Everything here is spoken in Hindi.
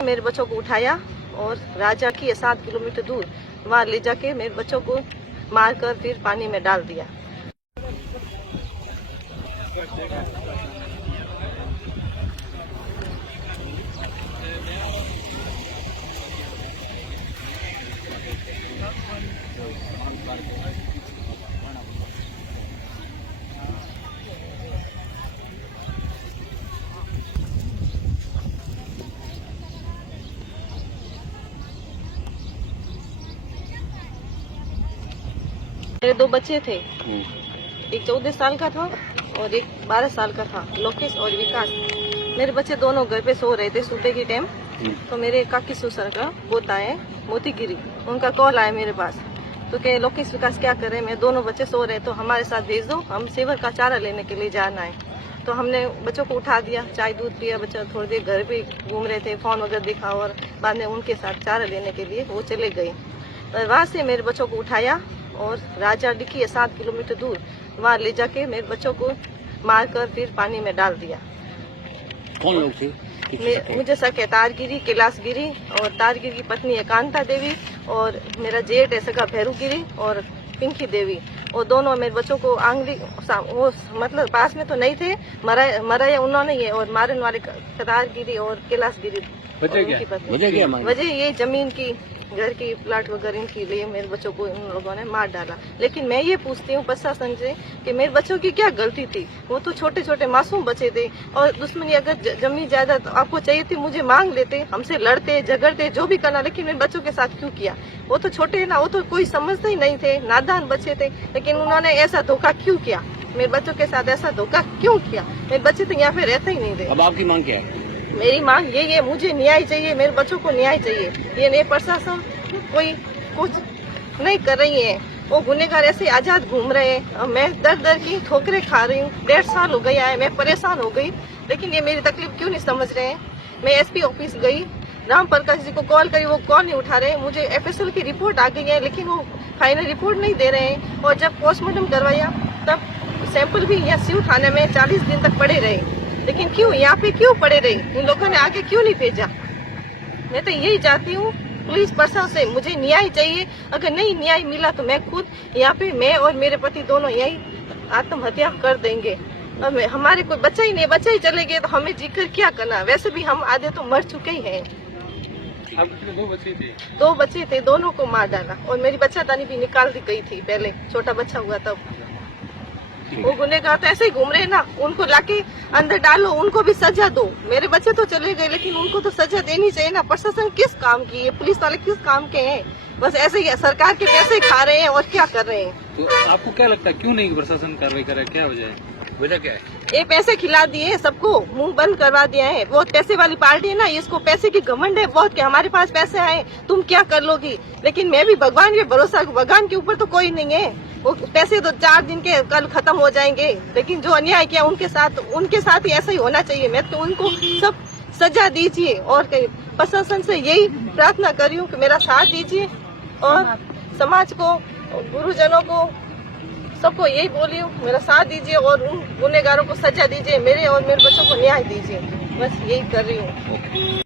मेरे बच्चों को उठाया और राजा की 7 किलोमीटर दूर वहाँ ले जाके मेरे बच्चों को मारकर फिर पानी में डाल दिया। मेरे 2 बच्चे थे, एक 14 साल का था और एक 12 साल का था, लोकेश और विकास। मेरे बच्चे दोनों घर पे सो रहे थे सुबह के टाइम। तो मेरे काकी ससुर का पोता है मोतीगिरी, उनका कॉल आया मेरे पास। तो कहे लोकेश विकास क्या करे, मैं दोनों बच्चे सो रहे तो हमारे साथ भेज दो, हम सेवर का चारा लेने के लिए जाना है। तो हमने बच्चों को उठा दिया, चाय दूध पिया, बच्चा थोड़ी देर घर पे घूम रहे थे, फोन वगैरह देखा और बाद में उनके साथ चारा लेने के लिए वो चले गए। वहाँ से मेरे बच्चों को उठाया और राजा डिक्की 7 किलोमीटर दूर वहाँ ले जाके मेरे बच्चों को मारकर फिर पानी में डाल दिया। कौन लोग थे? मुझे सके तारगिरी, कैलाशगिरी और तारगिरी की पत्नी एकांता देवी और मेरा जेठ है सगा भैरूगिरी और पिंकी देवी। और दोनों मेरे बच्चों को आंगली वो मतलब पास में तो नहीं थे, मराया उन्होंने ये और मारने वाले तारगिरी और कैलाशगिरी। वजह ये जमीन की, घर की प्लाट वगैरह इनके लिए मेरे बच्चों को इन लोगों ने मार डाला। लेकिन मैं ये पूछती हूँ प्रशासन से कि मेरे बच्चों की क्या गलती थी? वो तो छोटे छोटे मासूम बच्चे थे और दुश्मनी अगर जमीन जायदाद आपको चाहिए थी मुझे मांग लेते, हमसे लड़ते झगड़ते जो भी करना, लेकिन मेरे बच्चों के साथ क्यों किया? वो तो छोटे ना, वो तो कोई समझते ही नहीं थे, नादान बच्चे थे, लेकिन उन्होंने ऐसा धोखा क्यों किया? मेरे बच्चों के साथ ऐसा धोखा क्यों किया? मेरे बच्चे तो यहाँ पे रहते ही नहीं थे। अब आपकी मांग क्या है? मेरी मांग ये मुझे न्याय चाहिए, मेरे बच्चों को न्याय चाहिए। ये नए प्रशासन कोई कुछ नहीं कर रही है, वो गुनहगार ऐसे आजाद घूम रहे हैं। मैं दर की ठोकरें खा रही हूँ, 1.5 साल हो गया है, मैं परेशान हो गई, लेकिन ये मेरी तकलीफ क्यों नहीं समझ रहे हैं। मैं एसपी ऑफिस गई, राम प्रकाश जी को कॉल करी, वो कॉल नहीं उठा रहे। मुझे एफएसएल की रिपोर्ट आ गई है, लेकिन वो फाइनल रिपोर्ट नहीं दे रहे हैं। और जब पोस्टमार्टम करवाया तब सैंपल भी यहाँ सिव थाने में 40 दिन तक पड़े रहे, लेकिन क्यों यहाँ पे क्यों पड़े रहे? इन लोगों ने आगे क्यों नहीं भेजा? मैं तो यही चाहती हूँ पुलिस प्रशासन से मुझे न्याय चाहिए। अगर नहीं न्याय मिला तो मैं खुद यहाँ पे, मैं और मेरे पति दोनों यही आत्महत्या कर देंगे। और हमारे कोई बच्चा ही नहीं, बच्चा ही चले गए तो हमें जीकर क्या करना? वैसे भी हम आधे तो मर चुके ही हैं। आपके 2 बच्चे थे? 2 बच्चे थे, दोनों को मार डाला और मेरी बच्चादानी भी निकाल दी गई थी पहले, छोटा बच्चा हुआ तब। वो गुनहगार तो ऐसे ही घूम रहे ना, उनको लाके अंदर डालो, उनको भी सजा दो। मेरे बच्चे तो चले गए, लेकिन उनको तो सजा देनी चाहिए ना। प्रशासन किस काम की है? पुलिस वाले किस काम के हैं? बस ऐसे ही सरकार के पैसे खा रहे हैं और क्या कर रहे हैं। तो आपको क्या लगता है क्यों नहीं प्रशासन कार्रवाई कर रहा है? क्या वजह है? वजह क्या है? ये पैसे खिला दिए सबको, मुंह बंद करवा दिया है। बहुत पैसे वाली पार्टी है ना, इसको पैसे की घमंड है बहुत कि हमारे पास पैसे आए, तुम क्या कर लोगी। लेकिन मैं भी भगवान पे भरोसा, भगवान के ऊपर तो कोई नहीं है। वो पैसे तो 4 दिन के कल खत्म हो जाएंगे, लेकिन जो अन्याय किया उनके साथ ही ऐसा ही होना चाहिए। मैं तो उनको सब सजा दीजिए और प्रशासन से यही प्रार्थना कर रही हूँ कि मेरा साथ दीजिए और समाज को, गुरुजनों को, सबको यही बोली हूँ, मेरा साथ दीजिए और उन गुनहगारों को सजा दीजिए, मेरे और मेरे बच्चों को न्याय दीजिए। बस यही कर रही हूँ।